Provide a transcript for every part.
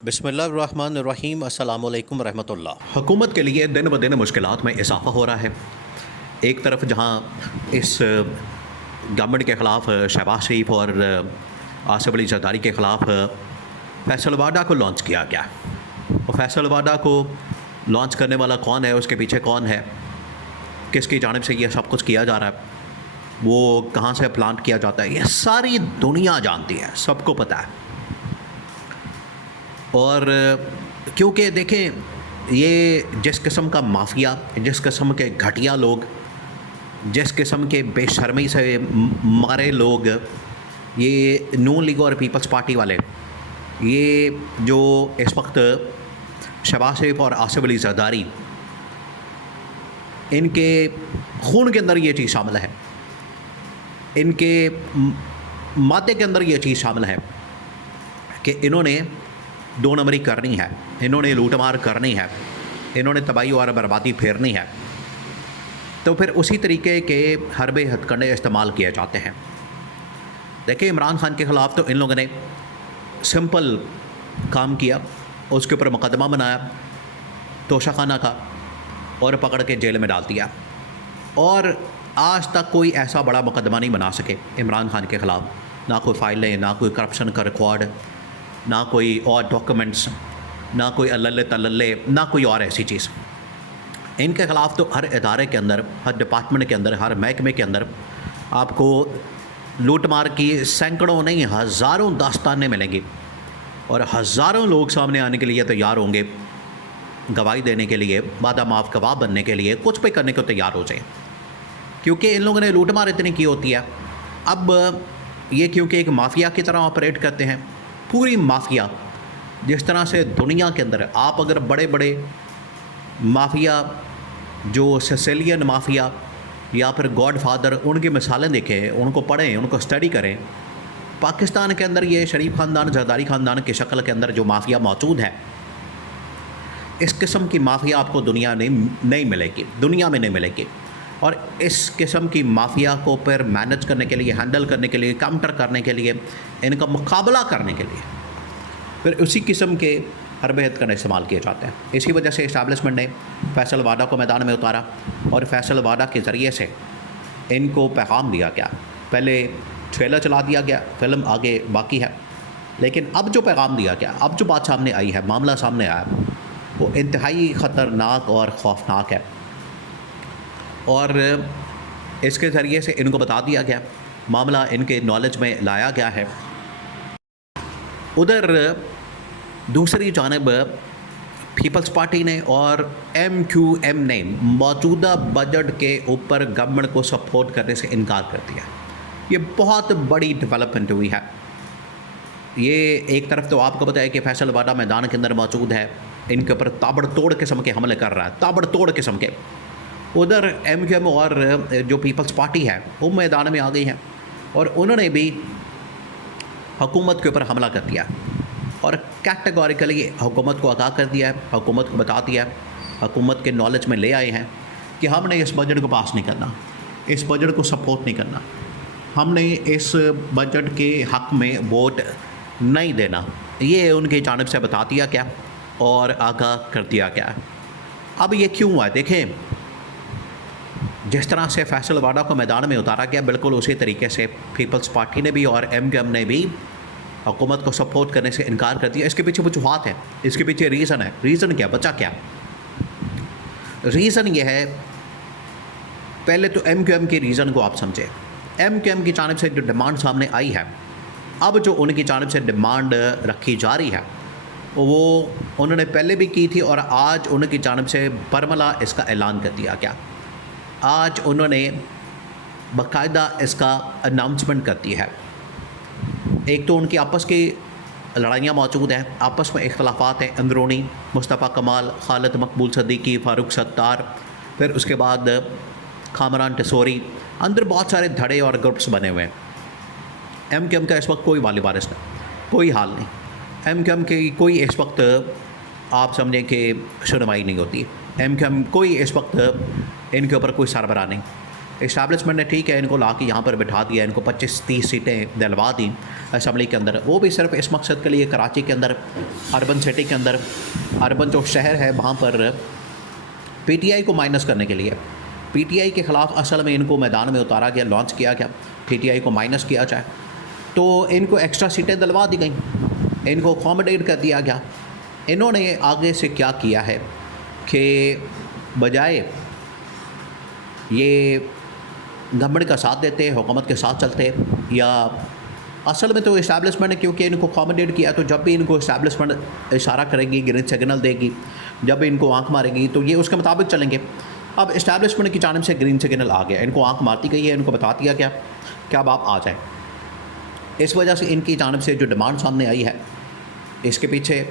बिस्मिल्लाहिर्रहमानिर्रहीम अस्सलामुअलैकुम रहमतुल्लाह। हुकूमत के लिए दिन ब दिन मुश्किलात में इजाफ़ा हो रहा है। एक तरफ जहाँ इस गवर्नमेंट के ख़िलाफ़ शहबाज शरीफ और आसिफ अली ज़रदारी के ख़िलाफ़ फैसल वाडा को लॉन्च किया गया और फैसल वाडा को लॉन्च करने वाला कौन है, उसके पीछे कौन है, किसकी जानिब से ये सब कुछ किया जा रहा है, वो कहाँ से प्लांट किया जाता है, ये सारी दुनिया जानती है, सबको पता है। और क्योंकि देखें, ये जिस किस्म का माफिया, जिस किस्म के घटिया लोग, जिस किस्म के बेशर्मी से मारे लोग, ये नून लीग और पीपल्स पार्टी वाले, ये जो इस वक्त शहबाज शरीफ और आसिफ अली ज़रदारी, इनके खून के अंदर ये चीज़ शामिल है, इनके माते के अंदर ये चीज़ शामिल है कि इन्होंने दो नंबरी करनी है, इन्होंने लूटमार करनी है, इन्होंने तबाही और बर्बादी फेरनी है। तो फिर उसी तरीके के हरबे हथकंडे इस्तेमाल किए जाते हैं। देखिए, इमरान खान के ख़िलाफ़ तो इन लोगों ने सिंपल काम किया, उसके ऊपर मुकदमा बनाया तोशाखाना का और पकड़ के जेल में डाल दिया। और आज तक कोई ऐसा बड़ा मुकदमा नहीं बना सके इमरान खान के ख़िलाफ़, ना कोई फाइलें, ना कोई करप्शन का रिकॉर्ड, ना कोई और डॉक्यूमेंट्स, ना कोई अल्ले तल्ले, ना कोई और ऐसी चीज़। इनके ख़िलाफ़ तो हर इदारे के अंदर, हर डिपार्टमेंट के अंदर, हर महकमे के अंदर आपको लूटमार की सैकड़ों नहीं हज़ारों दास्तानें मिलेंगी और हज़ारों लोग सामने आने के लिए तैयार होंगे, गवाही देने के लिए, वादा माफ़ गवाह बनने के लिए, कुछ भी करने को तैयार हो जाए, क्योंकि इन लोगों ने लूटमार इतनी की होती है। अब ये क्योंकि एक माफिया की तरह ऑपरेट करते हैं, पूरी माफिया, जिस तरह से दुनिया के अंदर आप अगर बड़े बड़े माफिया, जो सिसिलियन माफिया या फिर गॉड फादर, उनकी मिसालें देखें, उनको पढ़ें, उनको स्टडी करें, पाकिस्तान के अंदर ये शरीफ ख़ानदान, ज़रदारी ख़ानदान की शक्ल के अंदर जो माफिया मौजूद है, इस किस्म की माफिया आपको दुनिया में नहीं मिलेगी, दुनिया में नहीं मिलेगी। और इस किस्म की माफिया को फिर मैनेज करने के लिए, हैंडल करने के लिए, काउंटर करने के लिए, इनका मुकाबला करने के लिए फिर उसी किस्म के हरबे हथकंडे इस्तेमाल किए जाते हैं। इसी वजह से इस्टेब्लिशमेंट ने फैसल वाडा को मैदान में उतारा और फैसल वाडा के ज़रिए से इनको पैगाम दिया गया। पहले ट्रेलर चला दिया गया, फिल्म आगे बाकी है, लेकिन अब जो पैगाम दिया गया, अब जो बात सामने आई है, मामला सामने आया, वो इंतहाई ख़तरनाक और खौफनाक है। और इसके ज़रिए से इनको बता दिया गया, मामला इनके नॉलेज में लाया गया है। उधर दूसरी जानिब पीपल्स पार्टी ने और MQM ने मौजूदा बजट के ऊपर गवर्नमेंट को सपोर्ट करने से इनकार कर दिया। ये बहुत बड़ी डेवलपमेंट हुई है। ये एक तरफ तो आपको पता है कि फैसल वाडा मैदान के अंदर मौजूद है, इनके ऊपर ताबड़तोड़ किस्म के हमले कर रहा है, ताबड़तोड़ किस्म के। उधर MQM और जो पीपल्स पार्टी है वो मैदान में आ गई हैं और उन्होंने भी हुकूमत के ऊपर हमला कर दिया और कैटेगोरिकली हुकूमत को आगाह कर दिया है, हुकूमत को बता दिया, हुकूमत के नॉलेज में ले आए हैं कि हमने इस बजट को पास नहीं करना, इस बजट को सपोर्ट नहीं करना, हमने इस बजट के हक़ में वोट नहीं देना। ये उनकी जानिब से बता दिया गया और आगाह कर दिया गया। अब ये क्यों हुआ? देखें, जिस तरह से फैसल वाडा को मैदान में उतारा गया, बिल्कुल उसी तरीके से पीपल्स पार्टी ने भी और MQM ने भी हुकूमत को सपोर्ट करने से इनकार कर दिया। इसके पीछे वजूहात है, इसके पीछे रीज़न है। रीज़न क्या, बचा क्या? रीज़न ये है, पहले तो MQM के रीज़न को आप समझें। MQM की जानिब से जो डिमांड सामने आई है, अब जो उनकी जानिब से डिमांड रखी जा रही है, वो उन्होंने पहले भी की थी और आज उनकी जानिब से बरमला इसका ऐलान कर दिया गया। आज उन्होंने बाकायदा इसका अनाउंसमेंट कर दी है। एक तो उनकी आपस की लड़ाइयाँ मौजूद हैं, आपस में इख्तलाफात हैं अंदरूनी, मुस्तफ़ा कमाल, खालिद मकबूल सिद्दीकी, फ़ारूक सत्तार, फिर उसके बाद कामरान टिसोरी, अंदर बहुत सारे धड़े और ग्रुप्स बने हुए हैं। MQM का इस वक्त कोई वाली वारिस नहीं, कोई हाल नहीं। MQM की कोई इस वक्त आप समझें कि सुनवाई नहीं होती। MQM कोई इस वक्त इनके ऊपर कोई सरबराह नहीं। इस्टेब्लिशमेंट ने ठीक है इनको ला के यहाँ पर बिठा दिया, इनको 25-30 सीटें दिलवा दी असम्बली के अंदर, वो भी सिर्फ इस मकसद के लिए कराची के अंदर, अर्बन सिटी के अंदर, अर्बन जो शहर है वहाँ पर पीटीआई को माइनस करने के लिए। पीटीआई के ख़िलाफ़ असल में इनको मैदान में उतारा गया, लॉन्च किया गया, पीटीआई को माइनस किया जाए, तो इनको एक्स्ट्रा सीटें दिलवा दी गई, इनको अकोमोडेट कर दिया गया। इन्होंने आगे से क्या किया है कि बजाय ये गवर्नमेंट का साथ देते, हुकूमत के साथ चलते, या असल में तो इस्टेब्लिशमेंट ने क्योंकि इनको अकोमोडेट किया, तो जब भी इनको इस्टेब्लिशमेंट इशारा करेगी, ग्रीन सिग्नल देगी, जब भी इनको आंख मारेगी तो ये उसके मुताबिक चलेंगे। अब इस्टेब्लिशमेंट की जानिब से ग्रीन सिग्नल आ गया, इनको आंख मारती गई है, इनको बता दिया गया कि अब आप आ जाएँ। इस वजह से इनकी जानिब से जो डिमांड सामने आई है, इसके पीछे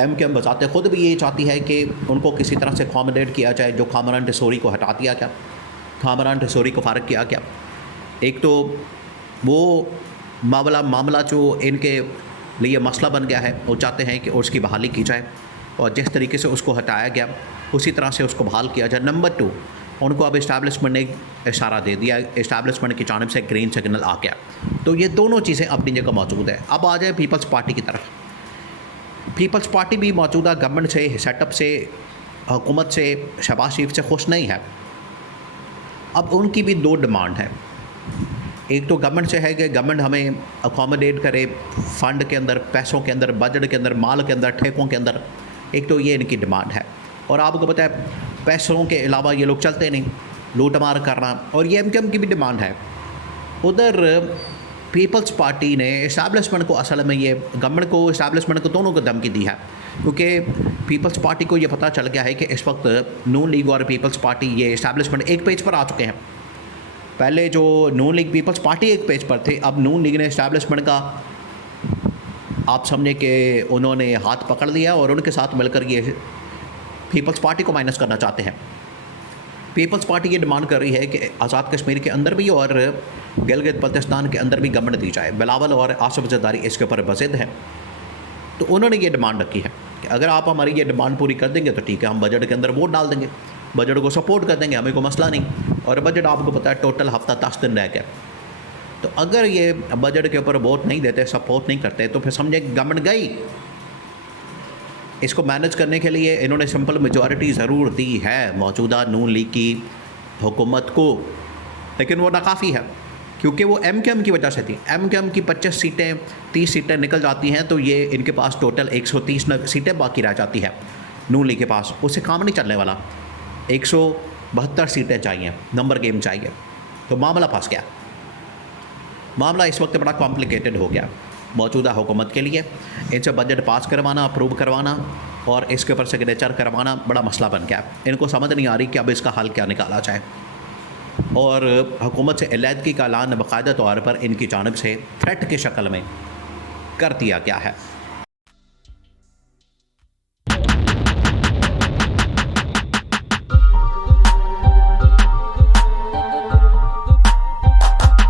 MKM बताते खुद भी ये चाहती है कि उनको किसी तरह से अकोमोडेट किया जाए। जो कामरान टेसोरी को हटा दिया गया, कामरान टेसोरी को फ़ारिग किया गया, एक तो वो मामला जो इनके लिए मसला बन गया है, वो चाहते हैं कि उसकी बहाली की जाए, और जिस तरीके से उसको हटाया गया उसी तरह से उसको बहाल किया जाए। नंबर 2, उनको अब इस्टेब्लिशमेंट ने इशारा दे दिया, इस्टेब्लिशमेंट की जानिब से ग्रीन सिग्नल आ गया, तो ये दोनों चीज़ें अपनी जगह मौजूद है। अब आ जाए पीपल्स पार्टी की तरफ। पीपल्स पार्टी भी मौजूदा गवर्नमेंट से, सेटअप से, हुकूमत से, शहबाज शरीफ से खुश नहीं है। अब उनकी भी 2 डिमांड है। एक तो गवर्नमेंट से है कि गवर्नमेंट हमें अकोमोडेट करे फ़ंड के अंदर, पैसों के अंदर, बजट के अंदर, माल के अंदर, ठेकों के अंदर। एक तो ये इनकी डिमांड है, और आपको पता है पैसों के अलावा ये लोग चलते नहीं, लूट मार करना। और ये MKM की भी डिमांड है। उधर पीपल्स पार्टी ने इस्टेब्लिशमेंट को, असल में ये गवर्नमेंट को, इस्टेब्लिशमेंट को, दोनों को धमकी दी है, क्योंकि पीपल्स पार्टी को ये पता चल गया है कि इस वक्त नून लीग और पीपल्स पार्टी, ये इस्टेब्लिशमेंट एक पेज पर आ चुके हैं। पहले जो नून लीग पीपल्स पार्टी एक पेज पर थे, अब नून लीग ने इस्टेब्लिशमेंट का, आप समझे कि उन्होंने हाथ पकड़ लिया और उनके साथ मिलकर ये पीपल्स पार्टी को माइनस करना चाहते हैं। पीपल्स पार्टी ये डिमांड कर रही है कि आज़ाद कश्मीर के अंदर भी और गिलगित बल्तिस्तान के अंदर भी गवर्नमेंट दी जाए। बिलावल और आसिफ जरदारी इसके ऊपर बज़िद हैं, तो उन्होंने ये डिमांड रखी है कि अगर आप हमारी ये डिमांड पूरी कर देंगे तो ठीक है, हम बजट के अंदर वोट डाल देंगे, बजट को सपोर्ट कर देंगे, हमें कोई मसला नहीं। और बजट आपको पता है टोटल हफ्ता 10 दिन रह गया, तो अगर ये बजट के ऊपर वोट नहीं देते, सपोर्ट नहीं करते, तो फिर समझे गवर्नमेंट गई। इसको मैनेज करने के लिए इन्होंने सिंपल मेजॉरिटी ज़रूर दी है मौजूदा नून लीग की हुकूमत को, लेकिन वो नाकाफ़ी है, क्योंकि वो MKM की वजह से थी। MKM की 25 सीटें, 30 सीटें निकल जाती हैं, तो ये इनके पास टोटल 130 सीटें बाकी रह जाती है नून लीग के पास। उससे काम नहीं चलने वाला, 172 सीटें चाहिए, नंबर गेम चाहिए, तो मामला फंस गया। मामला इस वक्त बड़ा कॉम्प्लिकेटेड हो गया मौजूदा हुकूमत के लिए। इनसे बजट पास करवाना, अप्रूव करवाना और इसके ऊपर सिग्नेचर करवाना बड़ा मसला बन गया। इनको समझ नहीं आ रही कि अब इसका हल क्या निकाला जाए, और हुकूमत से अलहदगी का ऐलान बाकायदा तौर पर इनकी जानिब से थ्रेट की शक्ल में कर दिया गया है।